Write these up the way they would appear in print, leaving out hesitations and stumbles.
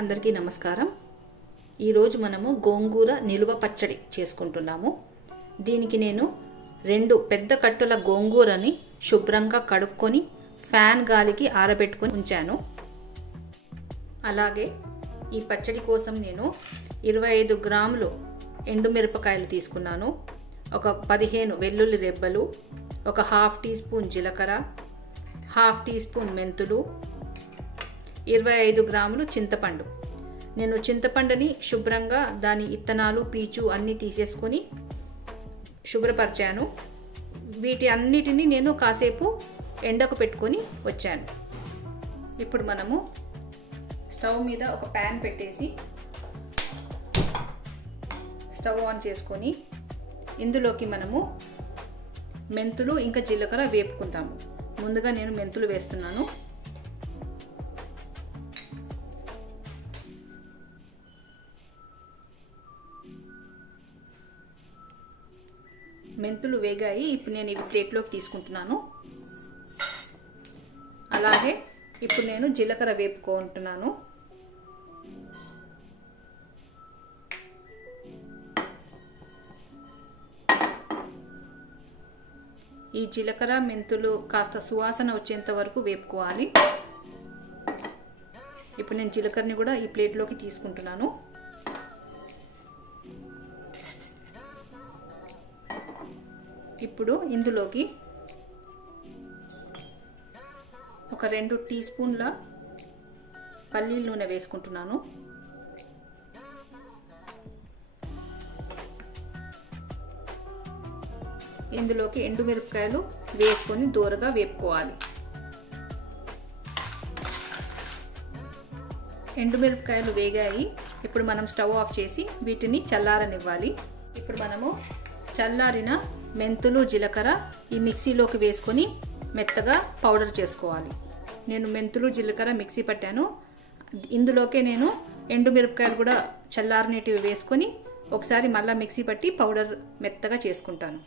అందరికీ నమస్కారం। ఈ రోజు మనము గోంగూర నిలువ పచ్చడి చేసుకుంటున్నాము। దీనికి నేను 2 పెద్ద కట్టుల గోంగూరని శుభ్రంగా కడుక్కొని ఫ్యాన్ గాలికి ఆరబెట్టుకొని ఉంచాను। అలాగే ఈ పచ్చడి కోసం నేను 25 గ్రాములు ఎండుమిరపకాయలు తీసుకున్నాను। ఒక 15 వెల్లుల్లి రెబ్బలు, ఒక హాఫ్ టీ స్పూన్ జీలకర్ర, హాఫ్ టీ స్పూన్ మెంతులు, 25 గ్రాములు చింతపండు। నేను చింతపండుని శుభ్రంగా దాని ఇత్తనాలు పీచు అన్నీ తీసేసుకొని శుభ్రపరిచాను। వీటి అన్నిటిని నేను కాసేపు ఎండకు పెట్టుకొని వచ్చాను। ఇప్పుడు మనము స్టవ్ మీద ఒక ప్యాన్ పెట్టేసి స్టవ్ ఆన్ చేసుకొని ఇందులోకి మనము మెంతులు ఇంకా జీలకర్ర వేపుకుందాము। ముందుగా నేను మెంతులు వేస్తున్నాను। మెంతులు వేగాయి। ఇప్పుడు నేను ఇవి ప్లేట్లోకి తీసుకుంటున్నాను। అలాగే ఇప్పుడు నేను జీలకర్ర వేపుకుంటున్నాను। ఈ జీలకర్ర మెంతులు కాస్త సువాసన వచ్చేంత వరకు వేపుకోవాలి। ఇప్పుడు నేను జీలకర్రని కూడా ఈ ప్లేట్లోకి తీసుకుంటున్నాను। ఇప్పుడు ఇందులోకి ఒక 2 టీ స్పూన్ల పల్లీల నూనె వేసుకుంటున్నాను। ఇందులోకి ఎండుమిరపకాయలు వేసుకొని దూరగా వేపుకోవాలి। ఎండుమిరపకాయలు వేగాయి। ఇప్పుడు మనం స్టవ్ ఆఫ్ చేసి వీటిని చల్లారనివ్వాలి। ఇప్పుడు మనము చల్లారిన మెంతులు జీలకర్ర ఈ మిక్సీలోకి వేసుకొని మెత్తగా పౌడర్ చేసుకోవాలి। నేను మెంతులు జీలకర్ర మిక్సీ పట్టాను। ఇందులోకే నేను ఎండుమిరపకాయలు కూడా చల్లారనేటివి వేసుకొని ఒకసారి మళ్ళీ మిక్సీ పట్టి పౌడర్ మెత్తగా చేసుకుంటాను।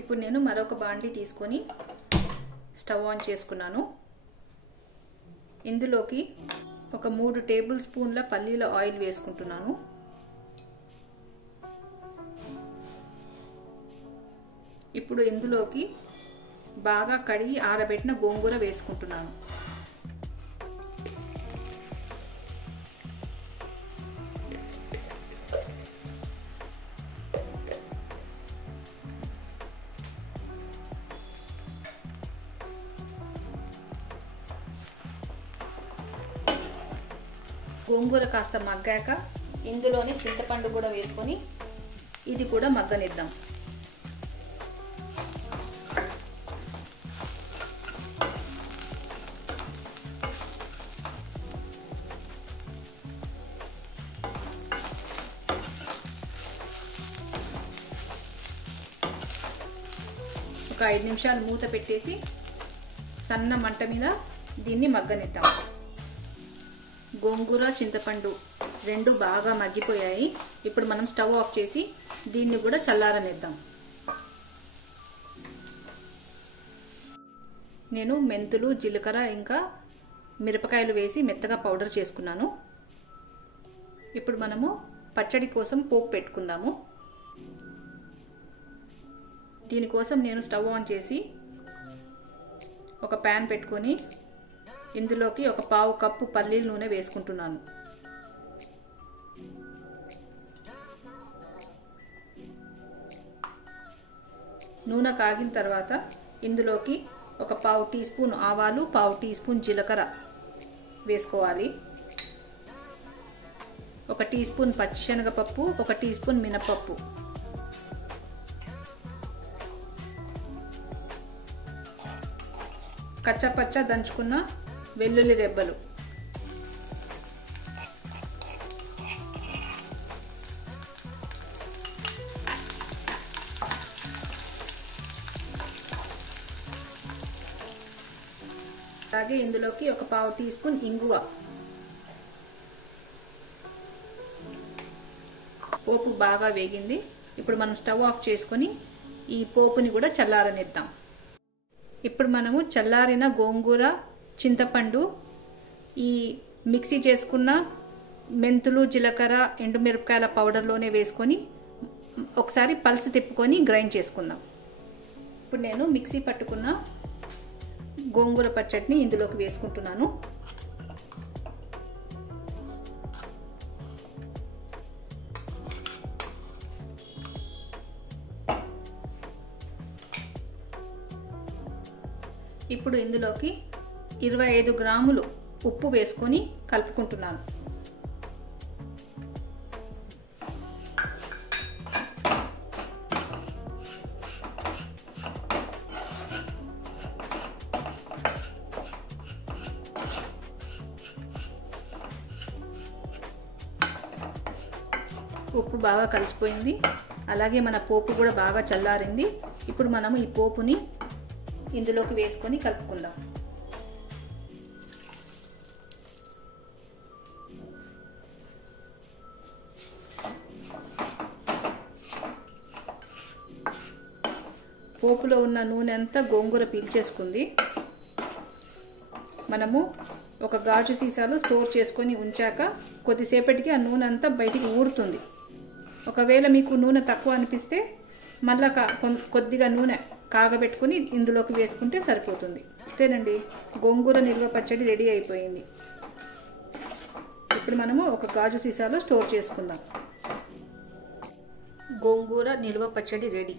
ఇప్పుడు నేను మరొక బాండీ తీసుకొని స్టవ్ ఆన్ చేసుకున్నాను। ఇందులోకి ఒక 3 టేబుల్ స్పూన్ల పల్లీల ఆయిల్ వేసుకుంటున్నాను। ఇప్పుడు ఇందులోకి బాగా కడిగి ఆరబెట్టిన గోంగూర వేసుకుంటున్నాను। గోంగూర కాస్త మగ్గాక ఇందులోనే చింతపండు కూడా వేసుకొని ఇది కూడా మగ్గనిద్దాం। ఒక 5 నిమిషాలు మూత పెట్టేసి సన్న మంట మీద దీన్ని మగ్గనిద్దాం। గోంగూర చింతపండు 2 బాగా మగ్గిపోయాయి। ఇప్పుడు మనం స్టవ్ ఆఫ్ చేసి దీన్ని కూడా చల్లారనిద్దాం। నేను మెంతులు జీలకర్ర ఇంకా మిరపకాయలు వేసి మెత్తగా పౌడర్ చేసుకున్నాను। ఇప్పుడు మనము పచ్చడి కోసం పోపు పెట్టుకుందాము। దీనికోసం నేను స్టవ్ ఆన్ చేసి ఒక ప్యాన్ పెట్టుకొని ఇందులోకి ఒక పావు కప్పు పల్లీల నూనె వేసుకుంటున్నాను। నూనె కాగిన తర్వాత ఇందులోకి ఒక పావు టీ స్పూన్ ఆవాలు, పావు టీ స్పూన్ జీలకర్ర వేసుకోవాలి। ఒక టీ స్పూన్ పచ్చిశనగపప్పు, ఒక టీ స్పూన్ మినపప్పు, కచ్చపచ్చ దంచుకున్న వెల్లుల్లి రెబ్బలు, అలాగే ఇందులోకి ఒక పావు టీ స్పూన్ ఇంగువ। పోపు బాగా వేగింది। ఇప్పుడు మనం స్టవ్ ఆఫ్ చేసుకొని ఈ పోపుని కూడా చల్లారనిద్దాం। ఇప్పుడు మనము చల్లారిన గోంగూర చింతపండు ఈ మిక్సీ చేసుకున్న మెంతులు, జీలకర్ర, ఎండుమిరపకాయల పౌడర్లోనే వేసుకొని ఒకసారి పల్స్ తిప్పుకొని గ్రైండ్ చేసుకుందాం. ఇప్పుడు నేను మిక్సీ పట్టుకున్న గోంగూర పచ్చడిని ఇందులోకి వేసుకుంటున్నాను. ఇప్పుడు ఇందులోకి 25 గ్రాములు ఉప్పు వేసుకొని కలుపుకుంటున్నాను. ఉప్పు బాగా కలిసిపోయింది. అలాగే మన పోపు కూడా బాగా చల్లారింది. ఇప్పుడు మనము ఈ పోపుని ఇందులోకి వేసుకొని కలుపుకుందాం. పోపులో ఉన్న నూనె అంతా గోంగూర పీల్చేసుకుంది. మనము ఒక గాజు సీసాలో స్టోర్ చేసుకొని ఉంచాక కొద్దిసేపటికి ఆ నూనె అంతా బయటికి ఊరుతుంది. ఒకవేళ మీకు నూనె తక్కువ అనిపిస్తే మళ్ళా కొద్దిగా నూనె కాగబెట్టుకుని ఇందులోకి వేసుకుంటే సరిపోతుంది. అంతేనండి, గోంగూర నిల్వ పచ్చడి రెడీ అయిపోయింది. ఇప్పుడు మనము ఒక గాజు సీసాలో స్టోర్ చేసుకుందాం. గోంగూర నిల్వ పచ్చడి రెడీ.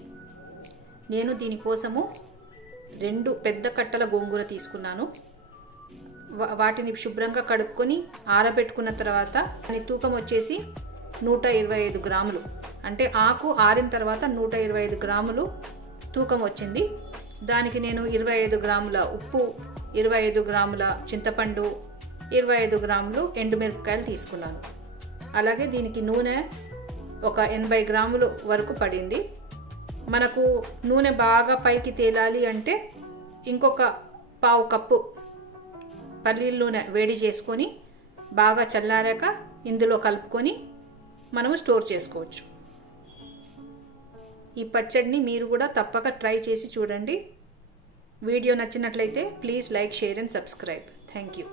నేను దీనికోసము 2 పెద్ద కట్టల గోంగూర తీసుకున్నాను. వాటిని శుభ్రంగా కడుక్కొని ఆరబెట్టుకున్న తర్వాత దాని తూకం వచ్చేసి 125 గ్రాములు. అంటే ఆకు ఆరిన తర్వాత 125 గ్రాములు తూకం వచ్చింది. దానికి నేను 25 గ్రాముల ఉప్పు, 25 గ్రాముల చింతపండు, 25 గ్రాములు ఎండుమిరపకాయలు తీసుకున్నాను. అలాగే దీనికి నూనె ఒక 80 గ్రాములు వరకు పడింది. మనకు నూనె బాగా పైకి తేలాలి అంటే ఇంకొక పావు కప్పు పల్లీల నూనె వేడి చేసుకొని బాగా చల్లారాక ఇందులో కలుపుకొని మనము స్టోర్ చేసుకోవచ్చు. ఈ పచ్చడిని మీరు కూడా తప్పక ట్రై చేసి చూడండి. వీడియో నచ్చినట్లయితే please like, share and subscribe. Thank you.